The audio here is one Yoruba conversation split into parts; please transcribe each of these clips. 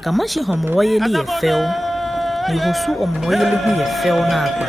Kamashi homoyeli efel. Ni hosu omoyeli hu efel na agba.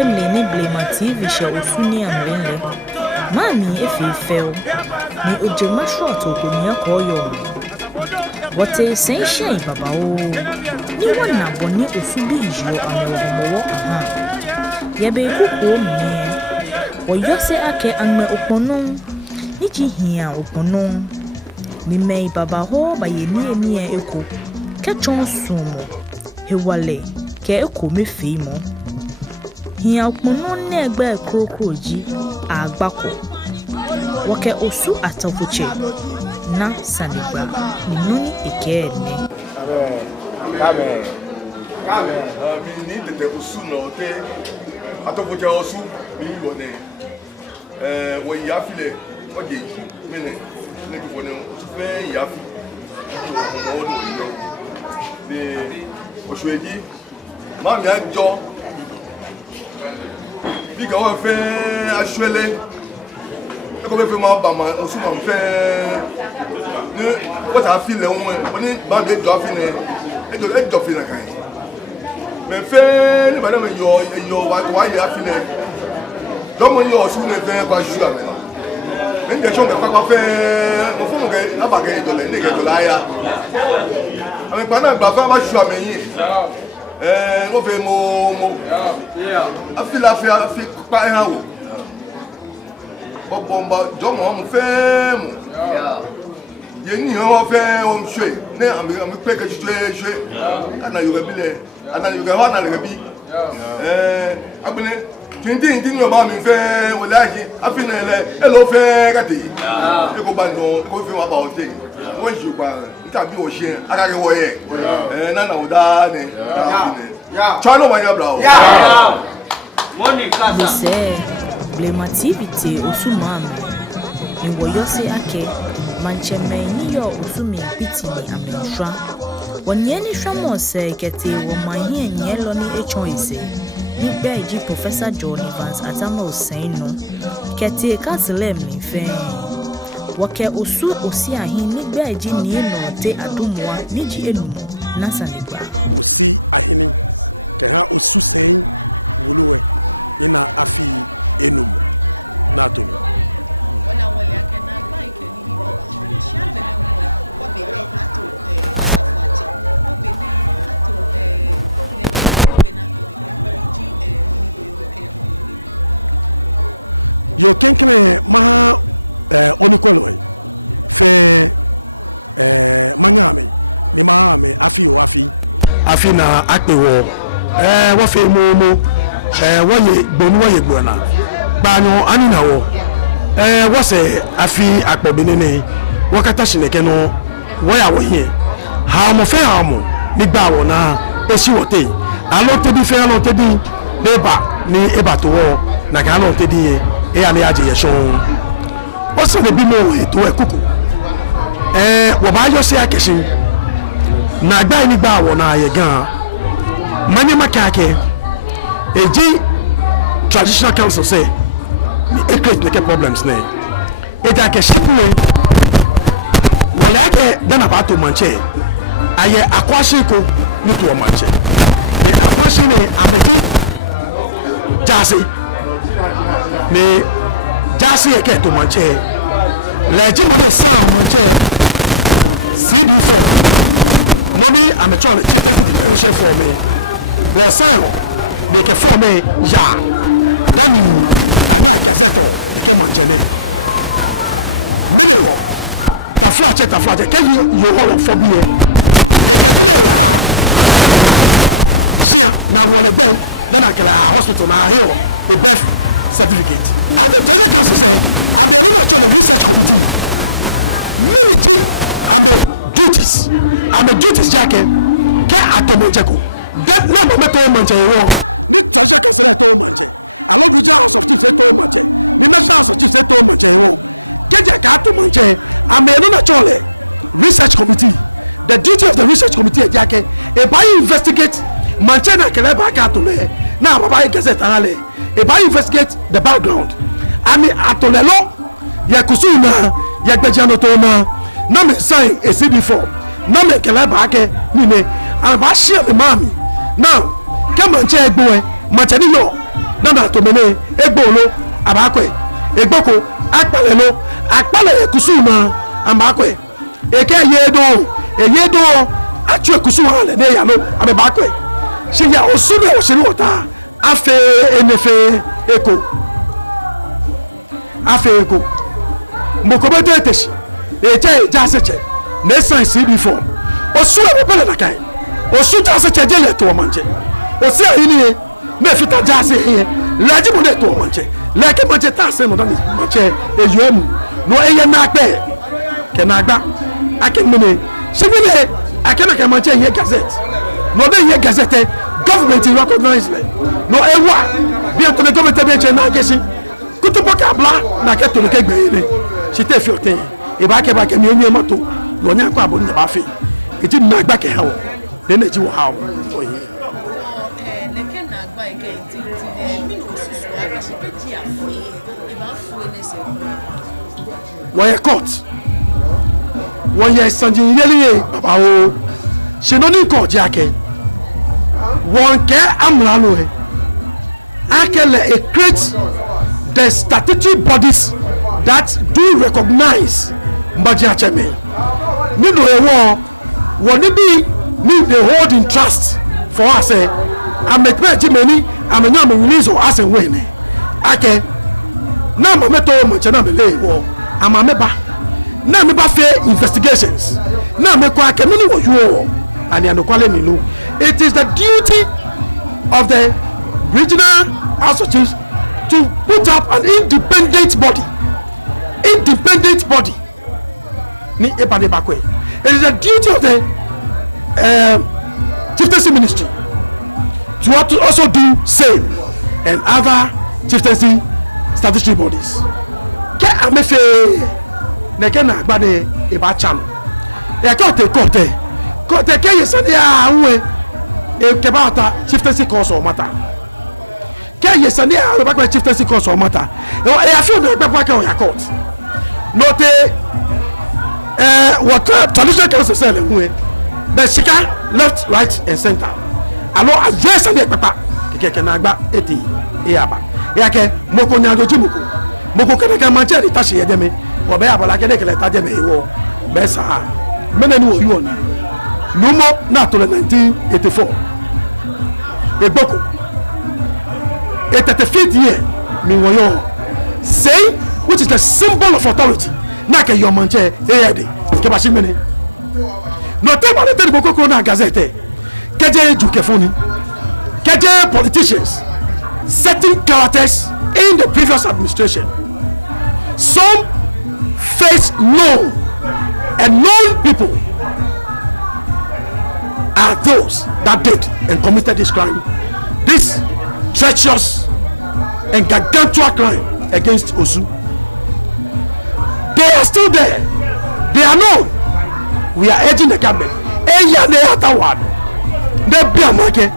Emle ni blema TV show usuni amrele. Mani efi efel. Ni ojema short okonya koyo. Wote sensei baba o. Ni wana boni osubi ijo amewomowo aha. Yebe kuko mne. Woyose ake anme oponon. Niji hiya oponon. Ni mei baba ho ba yemi eko. Ke chon sumo. Hewale ke eko mefi mo. Hiya oponon ne egbe krokoji agbako. Woke osu atakuche. Na sanigba nuni ikeni. Amen. Mi ni tete osu no te atakuche osu mi wone. Wo yafile oje mine le ko wone osu fe yafi. O do ile. De osu eji ma mi ajo bi ka wo fe aswele ko be fe ma ba ma osu ma fe ni what I feel when ba be do feel e do feel na kan me fe ni ba na me yo wa ya feel do mo yo osu ne fe kwa ju ame me nje chon ka kwa fe mo fo mo ke aba ke do le ni ke do la ya ame pa na gba fa ba ju ame yin mo fe mo a fi pa e ha wo bomba jomo mo fe mo yeni ho fe o mhwe ne am pe ka chwe ana yo bile ana yo ga na le bi abune tin no ba mi fe wala ji afina le lo fe ka ti e ko ba no ko fi wa ba o te won ji pa nta bi o se ara re wo ye na na o da ne ya chano ma ya bra o ya money kasa Blema activity usumama. Ngoyose ake manchembe niyo usumi apiti ni amenshwa. Wanyeni shwamo se kete wamanye nyelo ni echoise. Nibe iji Professor John Evans atama usaino. Kete kasilem ni fen. Wake usu osi ahin nibe iji nieno te adumwa niji enumo nasa niba. Osi ahini keha usu sein wuluwe ina afi enum na tomi ona wale yake na bike ni bibi shambe na wo bebe ato afuache wo bebe ato ne wo bebe na to ji oni yo kenkene ma onikwelo fe manyame ni ma me afi na akpewo wo fe momo woye gbona banyo ani na wo wo se afi akpobinene wakata shineke no wo ya wo hie ha mo fe ha mo nigba wo na esi wote alo tebi fe alo tebi leba ni eba to wo na ka alo tebi e ya ni aje ye so o se le bi mo eto ekuku wo ba yo se akeshin na gba nigba wo na ye gan manye makake eji traditional council say e create make problems na e da ke shipwe wole ake dana ba to manche aye akwashiko ni to manche ne akwashi ne ameji jasi ne jasi e ke to manche leji mo de san manche CD4 no me amateur chief executive for me le san de ke former ya dani anya gazette de ke manchene minero ta flache ke yo holo phobie e ke dile ya sia na wole gbe dana kala hospital na here a birth certificate and the judge council say I be no actually research committee military and duties jacket ke atomo jeko that number meto manche wo ni treasure council to manche along the house of chiefs to manche ni national house of chiefs to manche wo keje ka to manche am no actually research committee the duty of the research committee jacket e by investigate manche na kele ba ka to le na baba gazette ale e by investigate the background ami atolelo ya kusuna ya gbejano to na me sign a CD form na me kele ba ke ni ne an ba share me mami now come on che egbo e ma che ni yo na na to me ne egbo lo aba ko egboko akpale lo akpale kusu na an ba ko eke yedo atu kusu ha le ne ya lo aba ba ko se ya osune o se wota afe enefe eko mboko bete eteshi eje jaseche ne science bi form osu e bele na kai osu jaseche je le to manje osi ayini ne fita jase he laji mo ne to manje leke manje ta se no dani manje eyomu no eye na gbe ke na gba akemene shebele akena ke manje ye gazette no de ye gazette government recognize le no ewa bi to the government be che na gesi kutuboka bla na ke to ke gbe ile site fi oten e ba ke mi onye moto no nya kwa bo nya ba fe e ti na gba ke ha o de na ji wo ha o leke na agba ike ti mi no susu ara se pe ji afi e ba fu ene se wo ye court wo ye sanji yele baba o se no ni ko je ake won ke amra lo he akele a create the statutory bodies that do recognize Mbaji Acheme. Me no ewo woni bi me dey hold in trust for us amekpe jimeni amenya me release o as when ake na mo meto mo chena me le wo amameba na me ba fe investigations na me kwa ake me ni wo yo ani anokwale ni lo. It is the duty of the regional associates to put up an independent body ni ebade bakwe. It is the duty of the chieftaincy ministry to also do same and other chieftaincy statutory bodies. Ke amefe na ke na agbade eba cham e kote ke yesade anwe e ke bata chieftaincy course o matter ke yesade a ba kwa chieftaincy course o matter e afio na gba kwa ke o ya court no te what traditional council say le but sika left right and center alo address and papa ke na gba eti e aba ya ke moko nya doji moko ke ka manche ri tashi ye deme o be abola ke de ke le ta deme iwo be sa mena ni wo yi won numo na to 1984 egboko etete fit here mi woyo say which is the symbol of authority na ke yo manche eyede ke ba shimene no te ba te boko na gazette keje juke funi keje politicians certain characters in the previous administration, some face known and known people are those that did and committed this crime, this treacherous and gargantuan crime against Osu. They are still there. They are known. We are urging the government. Eya ne atawad. They be amake.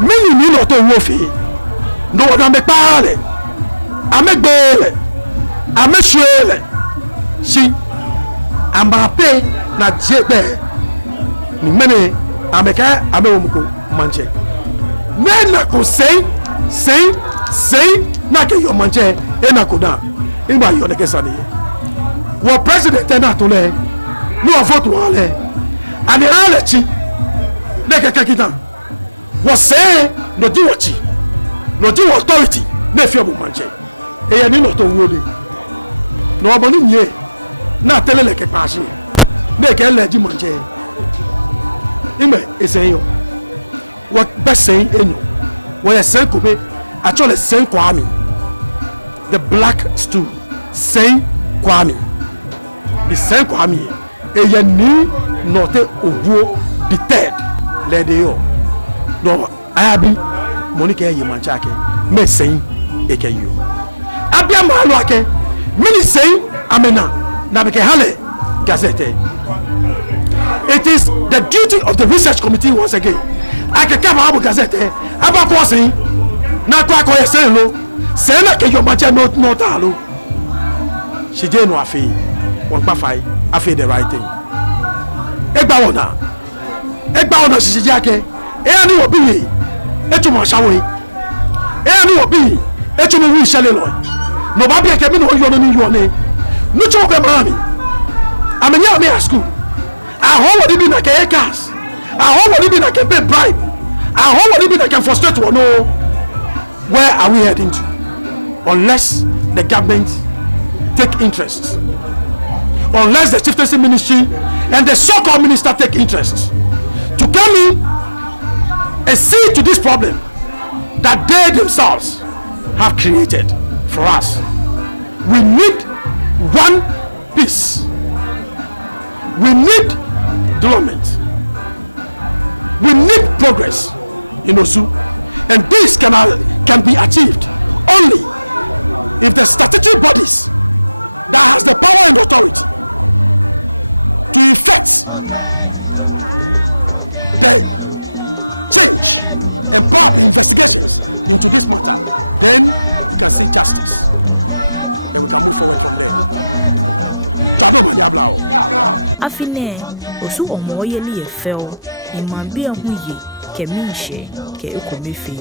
Many ni no to wofi. No one me pale. Ame gbele. Ame shwele. Si ambape na jebe. Ni mene ameka ame omuko manche. Mena ko say na ke yo manche e na ko da. Ingba yo de kesani. Wo president na to le. No vote wale. Ani alechi. Ne ke kakita. Wo say no di wachi. No di authority na fi obo manche. E ya ni no to wo de. No obo ni nye. Na telele ke pashi. Ne ke leji manche. Ime eseyo. What best saying enyo. Wo ya say ko be actually say Kwame. The black stool say Kwame. The say Kwame. Eya ni note obuo the third lede yo. No ayabi Monica ye manchake me say ekeyo. Abia malu ake mini say amena na beke hale gazette. It is the duty of the research committee once again. Akekaba abu gazette aba ko sin na kwa ko yesen lo se na ke yo manche no talo. She je no afi won pa fai afi the right thing. egba ona sisi jake ani obi etumo shawe ani obi etumo wi shele lo no ba bia ke me no yo no ni yo ne no cho be mami amenya me at school I want to be like a gas. I want to be like a pay bribe. I want to be like a frustrate to know where are we heading to, unless the government take interest, unless the chieftaincy ministry and the so-called minister take interest to come in and see to this problem that they themselves have created for us. We need one peace. We need development. We need progress in Osu, and this can be achieved only if the statutory bodies that has the power and authority to effect the change and proper investigations into this matter, then we can see justice and we can move forward from there. Afine Osu omoyeli efel imambia huyi kemishe ke ekomefe.